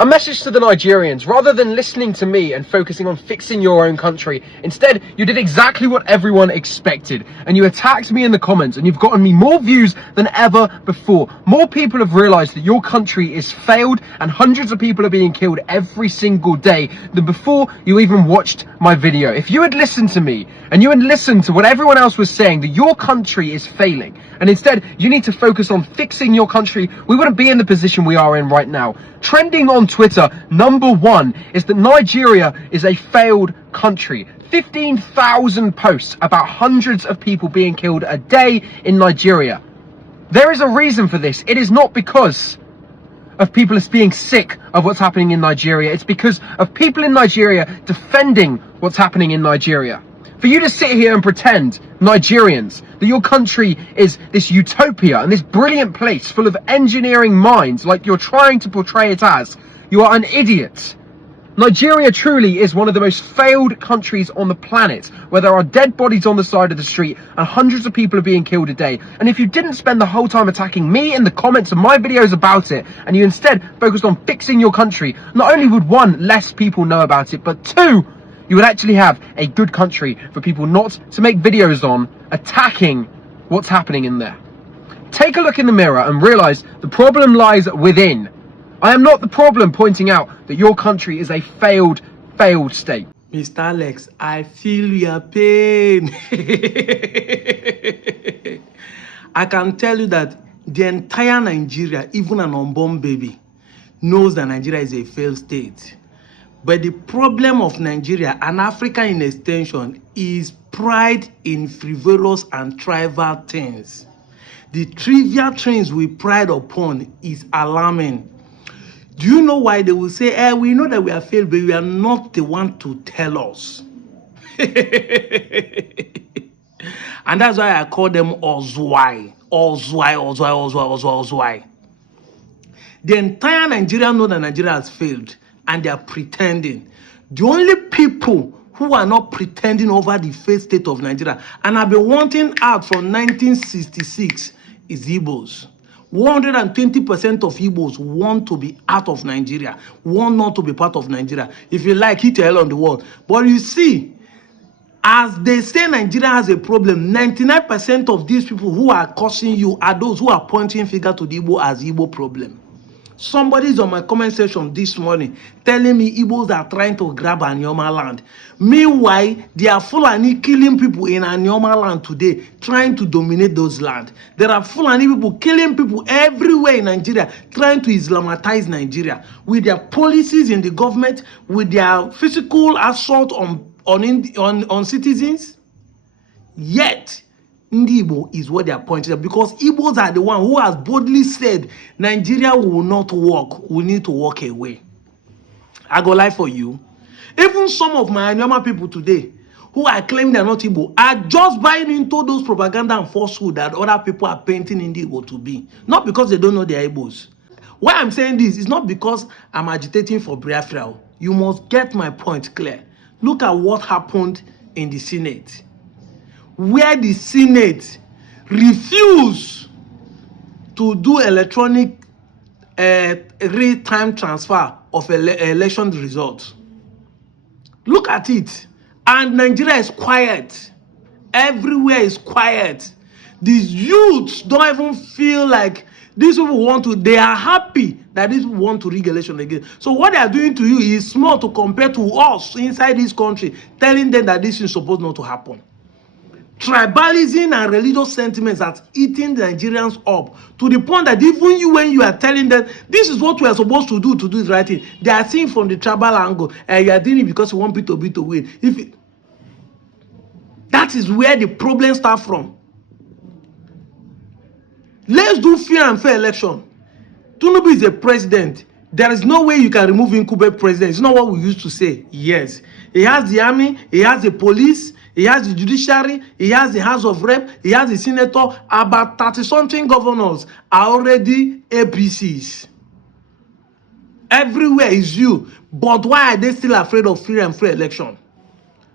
A message to the Nigerians: rather than listening to me and focusing on fixing your own country, instead you did exactly what everyone expected, and you attacked me in the comments, and you've gotten me more views than ever before. More people have realized that your country is failed and hundreds of people are being killed every single day than before you even watched my video. If you had listened to me and you had listened to what everyone else was saying, that your country is failing, and instead you need to focus on fixing your country, we wouldn't be in the position we are in right now. Trending on Twitter, #1 is that Nigeria is a failed country. 15,000 posts about hundreds of people being killed a day in Nigeria. There is a reason for this. It is not because of people being sick of what's happening in Nigeria. It's because of people in Nigeria defending what's happening in Nigeria. For you to sit here and pretend, Nigerians, that your country is this utopia and this brilliant place full of engineering minds like you're trying to portray it as, you are an idiot. Nigeria truly is one of the most failed countries on the planet, where there are dead bodies on the side of the street and hundreds of people are being killed a day. And if you didn't spend the whole time attacking me in the comments of my videos about it, and you instead focused on fixing your country, not only would one, less people know about it, but two, you would actually have a good country for people not to make videos on attacking what's happening in there. Take a look in the mirror and realize the problem lies within. I am not the problem pointing out that your country is a failed state. Mr. Alex, I feel your pain. I can tell you that the entire Nigeria, even an unborn baby, knows that Nigeria is a failed state. But the problem of Nigeria and Africa in extension is pride in frivolous and trivial things. The trivial things we pride upon is alarming. Do you know why they will say, we know that we are failed, but we are not the one to tell us? And that's why I call them Ozwai. Ozwai. The entire Nigeria know that Nigeria has failed, and they are pretending. The only people who are not pretending over the failed state of Nigeria, and have been wanting out from 1966, is Igbos. 120% of Igbos want to be out of Nigeria, want not to be part of Nigeria. If you like, hit hell on the wall. But you see, as they say Nigeria has a problem, 99% of these people who are cursing you are those who are pointing finger to the Igbo as Igbo problem. Somebody is on my comment section this morning telling me Igbos are trying to grab Anioma land. Meanwhile, they are Fulani killing people in Anioma land today, trying to dominate those land. There are Fulani people killing people everywhere in Nigeria, trying to Islamatize Nigeria with their policies in the government, with their physical assault on citizens. Yet, Igbo is what they are pointing at, because Igbos are the one who has boldly said Nigeria will not work, we need to walk away. I go lie for you. Even some of my Anyama people today who I claim they are not Igbo are just buying into those propaganda and falsehood that other people are painting in the Igbo to be. Not because they don't know they are Igbos. Why I'm saying this is not because I'm agitating for Biafra. You must get my point clear. Look at what happened in the Senate, where the Senate refused to do electronic real-time transfer of election results. Look at it. And Nigeria is quiet. Everywhere is quiet. These youths don't even feel like these people want to, they are happy that these people want to rig election again. So what they are doing to you is small to compare to us inside this country, telling them that this is supposed not to happen. Tribalism and religious sentiments are eating the Nigerians up to the point that even you, when you are telling them this is what we are supposed to do the right thing, they are seeing from the tribal angle, and you are doing it because you want P2B to win. That is where the problem starts from. Let's do fair and fair election. Tinubu is a president. There is no way you can remove incumbent president. It's not what we used to say. Yes, he has the army, he has the police, he has the judiciary, he has the House of Rep, he has the senator. About 30-something governors are already APCs. Everywhere is you. But why are they still afraid of free and fair election?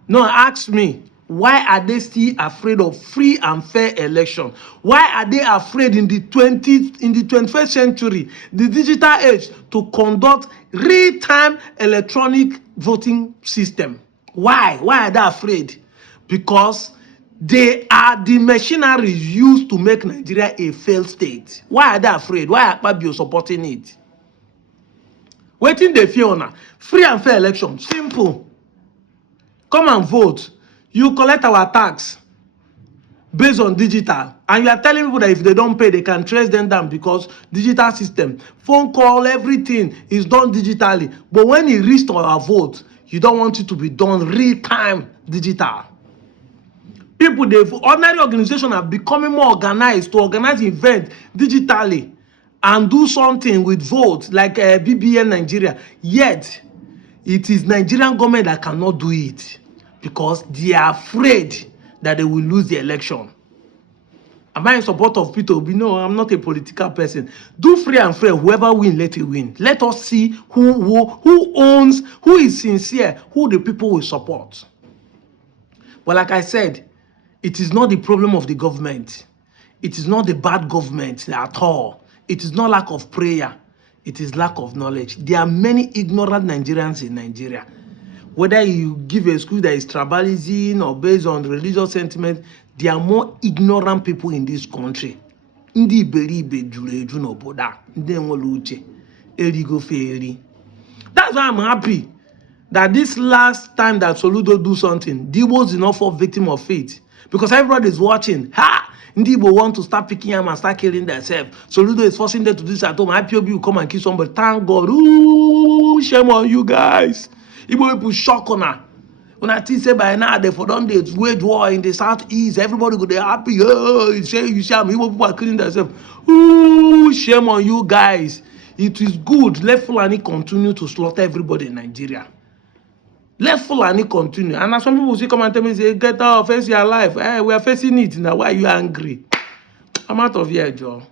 No, ask me. Why are they still afraid of free and fair election? Why are they afraid in the 21st century, the digital age, to conduct real-time electronic voting system? Why? Why are they afraid? Because they are the machineries used to make Nigeria a failed state. Why are they afraid? Why are Akpabio supporting it? Wetin dey fear una? Free and fair election. Simple. Come and vote. You collect our tax based on digital, and you are telling people that if they don't pay, they can trace them down because digital system, phone call, everything is done digitally. But when it reaches to our vote, you don't want it to be done real time digital. People, ordinary organizations are becoming more organized to organize events digitally and do something with votes like BBN Nigeria. Yet, it is Nigerian government that cannot do it because they are afraid that they will lose the election. Am I in support of Peter Obi? No, I'm not a political person. Do free and fair. Whoever win, let it win. Let us see who owns, who is sincere, who the people will support. But like I said, it is not the problem of the government. It is not the bad government at all. It is not lack of prayer. It is lack of knowledge. There are many ignorant Nigerians in Nigeria. Whether you give a school that is tribalism or based on religious sentiment, there are more ignorant people in this country. Ndị iberibe juru eju n'obodo a, ndị enwere uche, erigo feri. That's why I'm happy that this last time that Soludo do something, the Igbos did not fall victim of it. Because everybody is watching. Ha! Ndị Igbo want to start picking them and start killing themselves. Soludo is forcing them to do this at home. IPOB will come and kill somebody. Thank God. Ooh, shame on you guys. Igbo people shock on her. When I think say by now they for done the wage war in the southeast, everybody go they happy. Oh, you say Igbo people are killing themselves. Ooh, shame on you guys. It is good. Let Fulani continue to slaughter everybody in Nigeria. Let Fulani continue. And as some people say, come and tell me, say, get out, face your life. Hey, we are facing it now. Why are you angry? I'm out of here, Joe.